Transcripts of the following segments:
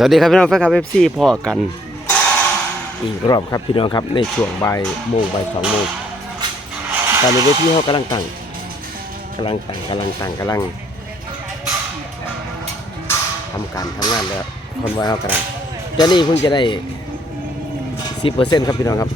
สวัสดีครับพี่น้องแฟนคลับเอฟซีพ่อกัน อีกรอบครับพี่น้องครับในช่วงบ่ายโมงบ่ายสองโมงตอนนี้เวทีเขากำลังตั้งกำลังตั้งกำลังตั้งกำลังทำการทำงานแล้วคนไว้เขากำลังเจ้านี่เพิ่งจะได้สิบเปอร์เซ็นต์ครับพี่น้องครับ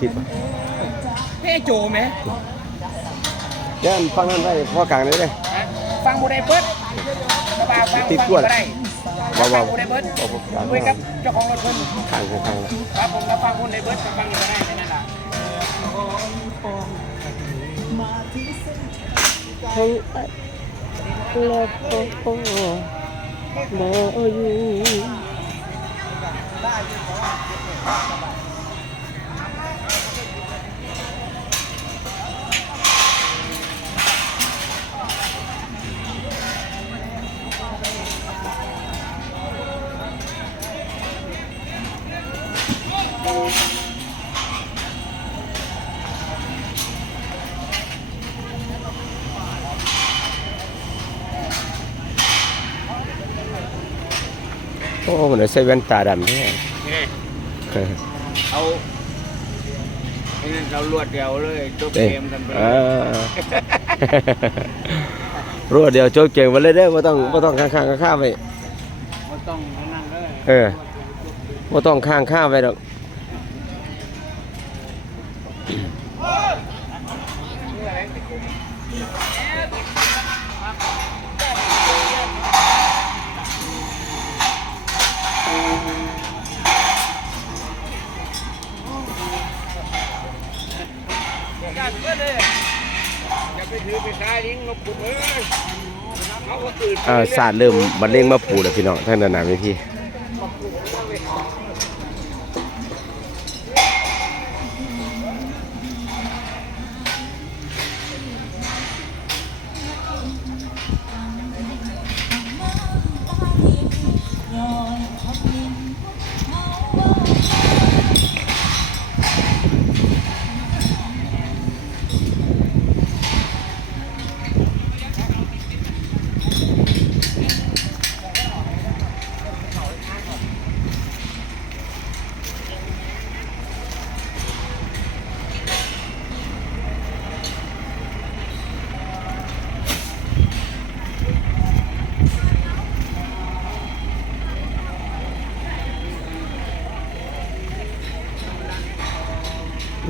ผิดปะเพ่โจไหมเดี๋ยวอันฟังนั่นได้พ่อกลางเลยเลยฟังบูได้เบิดกระบาฟังติดฟังกล้วยก็ได้ว้าวฟัว้างวบูได้เบิดว้าวว้าวคุยกับเจ้าของรถเพิ่นข้างข้างข้างครับผมรับฟังบูได้เบิดก็ฟังอยู่ก็ได้แค่นั้นล่ะให้ลบโอ้โหบ่อยู่ โอ้มันใส่แว่นตาดำแท้เอาไอ้นั่นเราลวดเดียวเลยจบเอ้เกมกันไปเลอ่ายรวดเดียวโจกเก่งมาเลยเด้อบ่ต้องบ่ต้องข้างข้างๆข้างๆไปบ่ต้องนั่นเลยเออบ่ต้องข้างข้างๆไปดอก เอ้ยเขาก็ตื่นไปอ่าศาสตร์เริ่มบรรเลงมาปูแล้วพี่น้องท่านนานหน้าเว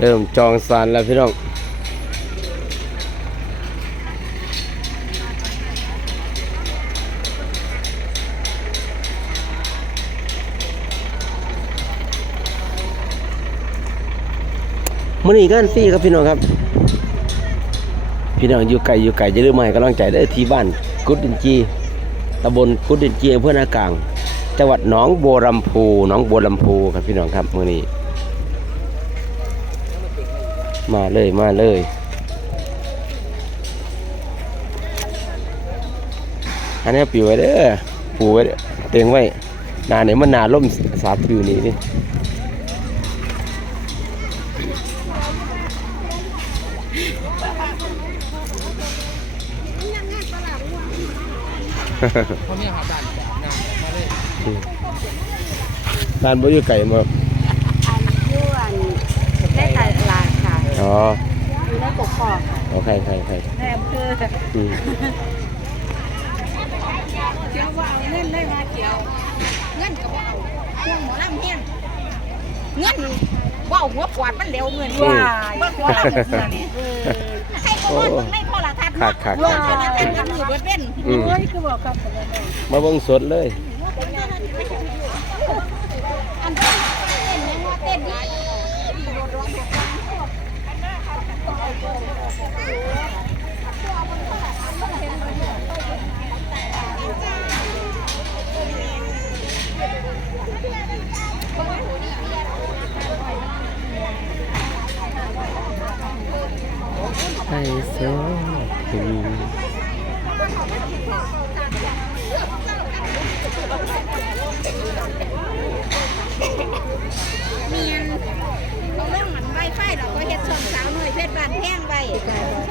เริ่มจองสารแล้วพี่น้องมื้อนี้กันฟรีครับพี่น้องครับ พี่น้องอยู่ไกลอยู่ไกลจะลืมมให้กำลังใจได้ที่บ้านกุดดินจีตำบลกุดดินจีอำเภอนากลาง จังหวัดหนองบัวลำพูหนองบัวลำพูครับพี่น้องครับมื้อนี้ มาเลยมาเลยอันนี้ปิวไว้เด้อปูไว้เด้อเตียงไว้หนาเนี่ยมันหนาล่มสาบปิวนี่ดิคนนี้หาบ้านนะมาเลยร้านบ่อยู่ไก่มา อันยวนได้ตลาดค่ะ อ๋ออยู่ในกกอกค่ะโอเคใครใครในอำเภออืมเขียวว่าเอาเงินได้มาเขียว เงินก็บ่เอาเครื่องหมอลำเฮียนเงินว่าวหัวปวดมันเร็วเงินว่าเบิ่งหัวลำเงินนี่ให้ก็ว่ามึงไม่โทรทัศน์ขาดขาดว่าขาดโทรทัศน์กันมือเบิดเป็นอืมโอ้ยคือบอกครับ มาเบิ่งสดเลย อันนี้เต้นยังว่าเต้นดี ไฮโซถึง เมียนเอาเรื่องมันไวไฟเราก็เฮ็ดช่องสาวหน่อยเพชรบานแพงไว้ส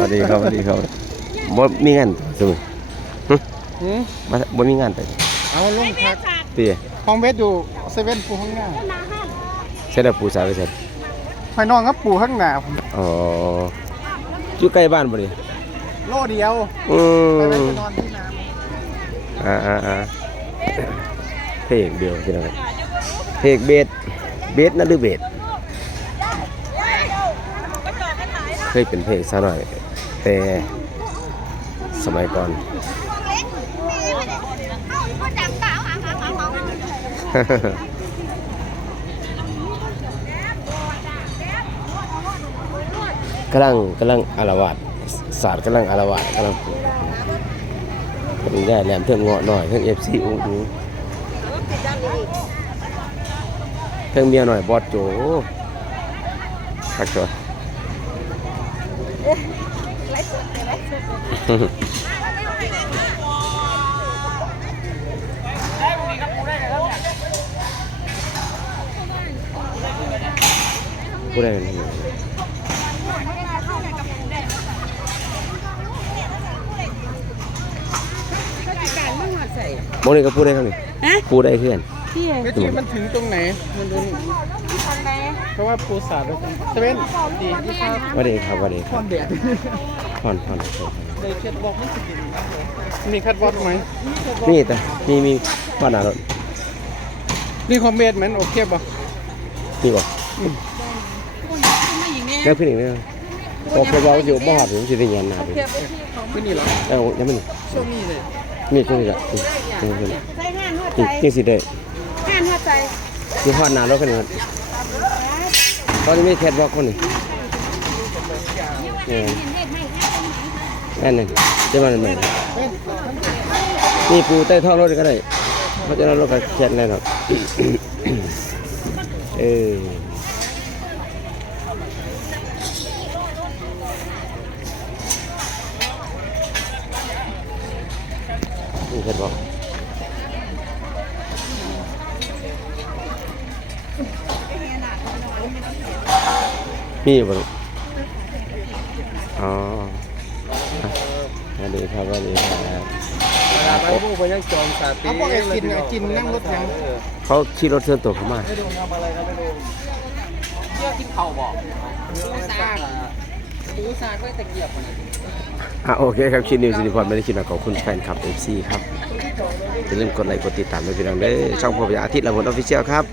วัสดีครับสวัสดีครับบ่มีงานสมุหืมบ่บ่มีงานไปเอาลงพักเตี้ยห้องเวทอยู่เซเว่นปูข้างหน้าเสร็จแล้วปูสาวไปเสร็จไฟนอนครับปูข้างหน้าผมอ๋ออยู่ใกล้บ้านบ่นี่โลเดียวอืไปไปมไปนอนที่น้อ่าอ่าอ่าเพลงเดียวพี่น้องครับเพลงเบสเบสนั่นหรือเบสเค ยเป็นเพลงซะหน่อย แต่สมัยก่อนกำลังกำลังอารวาสศาสตร์กำลังอารวาสกำลังเป็นได้แหลมเทิงเงาะหน่อยเทิงเอฟซีอุ้งอิงเทิงเมียหน่อยบอดโจคักตัว ผู้ใดเป็นผู้การมึงมาใส่มองนี่ก็พูดได้ครับนี่ฮะพูดได้เพื่อน พี่ำเวทีมันถึงตรงไหน มันดูนี่ทางไหน เพราะว่าปูสาดแล้วกันเซเว่นดีที่ครับสวัสดีครับสวัสดีคครัอบนแดดผ่อนผ่อนเลยเคล็ดบอกไม่สิกินมีคัดบอสไหมนี่แต่มีมีผ่อนหนารถนี่คอมเมนต์มันโอเคป่ะนี่บ่แล้วขึ้นอีกเนี่ยโอเคเราอยู่บ่หอดผมสิได้เงินหนาไปไม่นี่หรอเอ้ายังไม่ช่วงนี้เลยมีช่วงนี้ละอืมอืมอืมใส่ห้านหัวอืใจมจริงสิได้ห้านหัวใจคือผ่อนหนารถกันนี่ ตอนนี้ไม่แคทบอกคนนี่เนี่ยนั่นนึงจะมาเหมือนนี่ปูใต้ท้องรถก็ได้เพราะฉะนั้นรถก็แคทแน่นอนเออ นี่เห็นบอก มีอยู่บ่ลูกอ๋อสวัสดีครับสวัสดีครับไปพวกไปยังจองสาตีเอาพวกไอ้กินไอ้กินนั่งรถยัง เขาขี่รถเส้นตัวเข้ามา ไม่ดูทำอะไรครับไม่ดูเที่ยวกินข้าวบอกปูสาดปูซาก็ตะเกียบมันอะโอเคครับคลิปนิวสิริพรไม่ได้คิดมาขอบคุณแฟนคลับเอฟซีครับอย่าลืมกดไลค์กดติดตามด้วยพี่น้องเด้อช่องพบยาอาทิตย์ละผลออฟฟิเชียลครับ